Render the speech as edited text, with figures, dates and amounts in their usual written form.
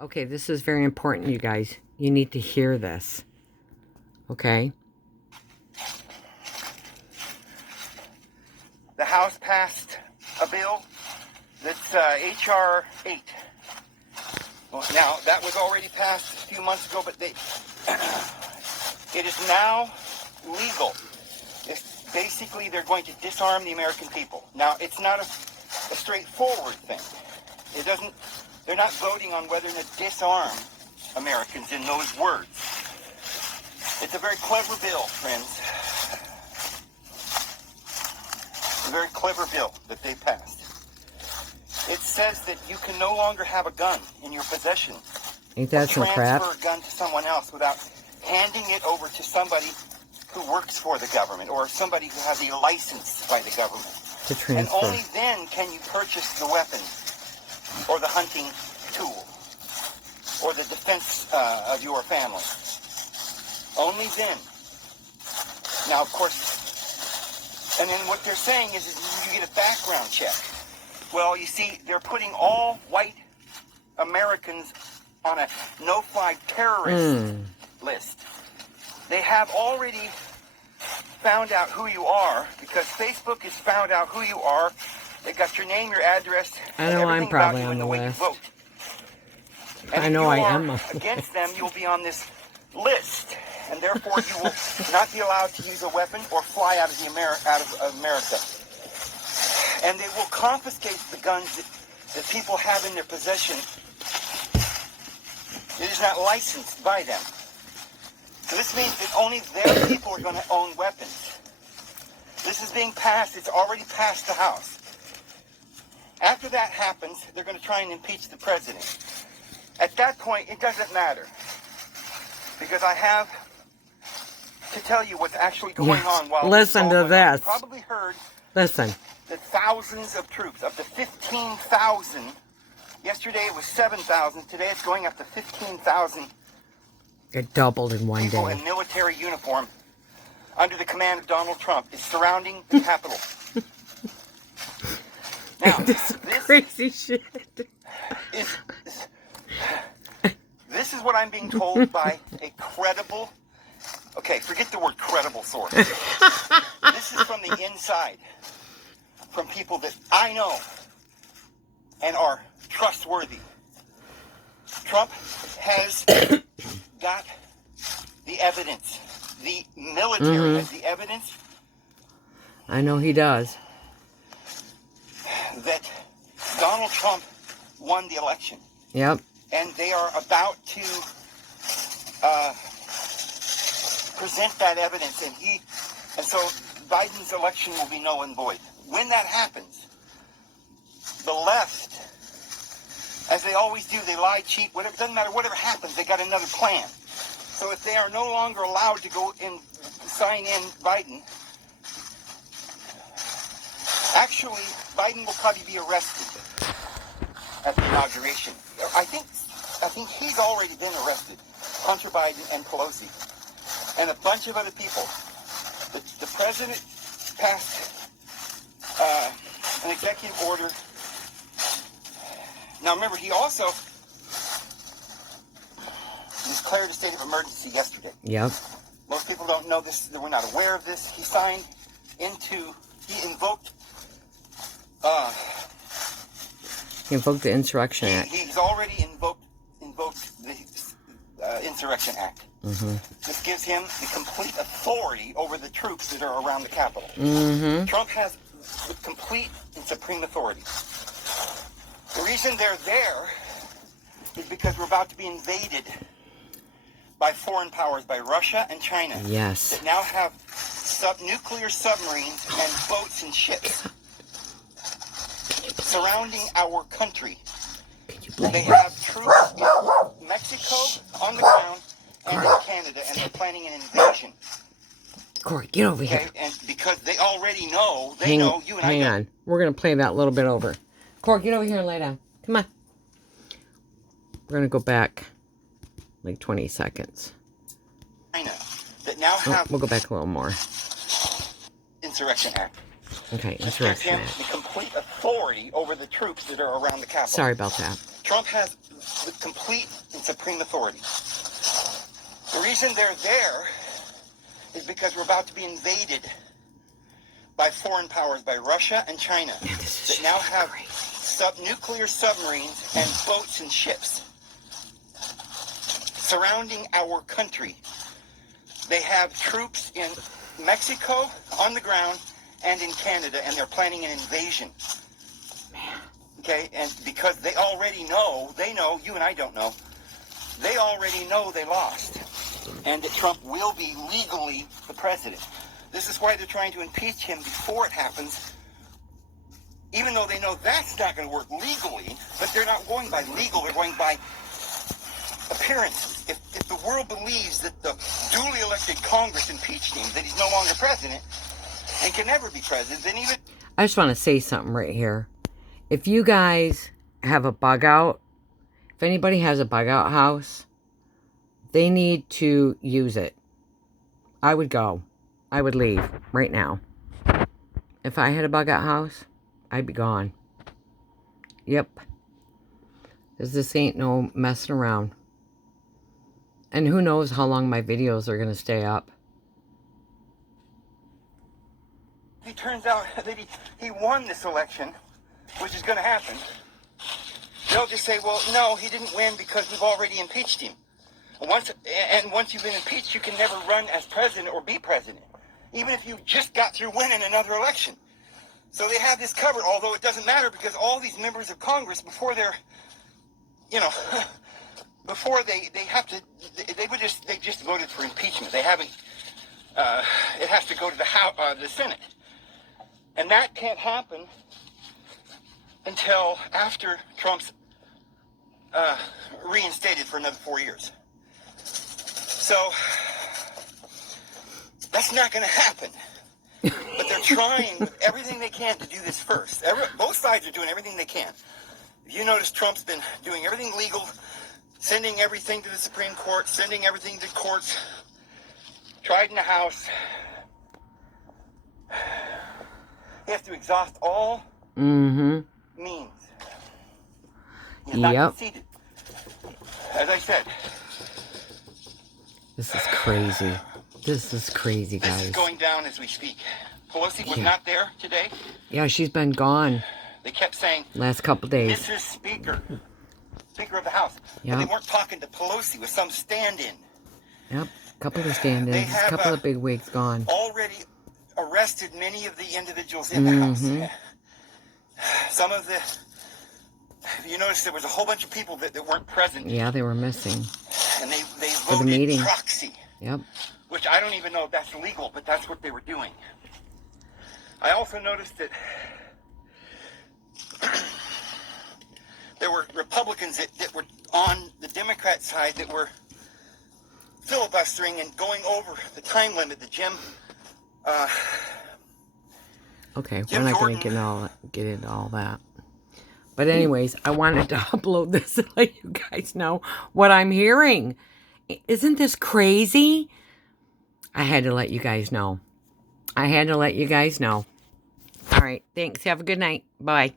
Okay, this is very important, you guys. You need to hear this. Okay? The House passed a bill that's H.R. 8. Well, now, that was already passed a few months ago, but it is now legal. Basically, they're going to disarm the American people. Now, it's not a straightforward thing. They're not voting on whether to disarm Americans in those words. It's a very clever bill, friends. A very clever bill that they passed. It says that you can no longer have a gun in your possession. Ain't that some crap? Transfer a gun to someone else without handing it over to somebody who works for the government or somebody who has a license by the government. To transfer. And only then can you purchase the weapon or the hunting tool or the defense of your family. Only then. Now, of course, and then what they're saying is you get a background check. Well, you see, they're putting all white Americans on a no-fly terrorist list. They have already found out who you are because Facebook has found out who you are. They got your name, your address, I know I'm probably on the list. I know I am. Against them, you'll be on this list, and therefore you will not be allowed to use a weapon or fly out of America. And they will confiscate the guns that people have in their possession. It is not licensed by them. So this means that only their people are going to own weapons. This is being passed. It's already passed the House. After that happens, they're going to try and impeach the president. At that point, it doesn't matter. Because I have to tell you what's actually going on while listen to this. You probably heard Listen. that thousands of troops, up to 15,000, yesterday it was 7,000, today it's going up to 15,000 It doubled in one people day. in military uniform under the command of Donald Trump is surrounding the Capitol. Now, this crazy shit. This is what I'm being told by a credible, okay, forget the word credible source. This is from the inside, from people that I know and are trustworthy. Trump has got the evidence. The military has the evidence. I know he does. That Donald Trump won the election. Yep. And they are about to present that evidence, and so Biden's election will be null and void. When that happens, the left, as they always do, they lie, cheat, whatever, doesn't matter, whatever happens, they got another plan. So if they are no longer allowed to go and sign in Biden, actually, Biden will probably be arrested at the inauguration. I think he's already been arrested. Hunter Biden and Pelosi. And a bunch of other people. The president passed an executive order. Now remember, he also declared a state of emergency yesterday. Yep. Most people don't know this. They were not aware of this. He invoked the Insurrection Act. He's already invoked the Insurrection Act. This gives him the complete authority over the troops that are around the Capitol. Trump has the complete and supreme authority. The reason they're there is because we're about to be invaded by foreign powers, by Russia and China. Yes. That now have nuclear submarines and boats and ships surrounding our country. They have troops in Mexico on the ground and in Canada, and they're planning an invasion. Corey, get over here. And because they already know, you and I know. Hang on. We're going to play that little bit over. Corey, get over here and lay down. Come on. We're going to go back like 20 seconds. China, that now have we'll go back a little more. Insurrection Act. Okay, Insurrection Gives him Act. the complete authority over the troops that are around the Capitol. Sorry about that. Trump has with complete and supreme authority. The reason they're there is because we're about to be invaded by foreign powers, by Russia and China, that now have nuclear submarines and boats and ships surrounding our country. They have troops in Mexico on the ground and in Canada, and they're planning an invasion. Okay, and because they already know, you and I don't know, they already know they lost, and that Trump will be legally the president. This is why they're trying to impeach him before it happens, even though they know that's not going to work legally, but they're not going by legal, they're going by appearances. If the world believes that the duly elected Congress impeached him, that he's no longer president, and can never be president, then even... I just want to say something right here. If you guys have a bug out, if anybody has a bug out house, they need to use it. I would go. I would leave right now. If I had a bug out house, I'd be gone. Yep. Because this ain't no messing around. And who knows how long my videos are going to stay up. It turns out that he won this election, which is going to happen. They'll just say, well, no, he didn't win because we've already impeached him. Once you've been impeached, you can never run as president or be president, even if you just got through winning another election. So they have this covered, although it doesn't matter because all these members of Congress, before they're, before they just voted for impeachment. They haven't, it has to go to the Senate. And that can't happen until after Trump's reinstated for another 4 years. So that's not going to happen. But they're trying with everything they can to do this first. Both sides are doing everything they can. If you notice, Trump's been doing everything legal, sending everything to the Supreme Court, sending everything to courts, tried in the House. He has to exhaust all means. He's not conceded. As I said. This is crazy. This is crazy, guys. This is going down as we speak. Pelosi was not there today. Yeah, she's been gone. They kept saying, last couple days. Mrs. Speaker, Speaker of the House. Yep. But they weren't talking to Pelosi with some stand-in. Yep, a couple of stand-ins, a couple of big wigs gone. Already arrested many of the individuals in the House. Some of the... You notice there was a whole bunch of people that weren't present. Yeah, they were missing. And they for voted the meeting. Proxy. Yep. Which I don't even know if that's legal, but that's what they were doing. I also noticed that there were Republicans that were on the Democrat side that were filibustering and going over the time limit that Jim... okay, Jim we're not going to get into all that. But anyways, I wanted to upload this to let you guys know what I'm hearing. Isn't this crazy? I had to let you guys know. All right, thanks. Have a good night. Bye.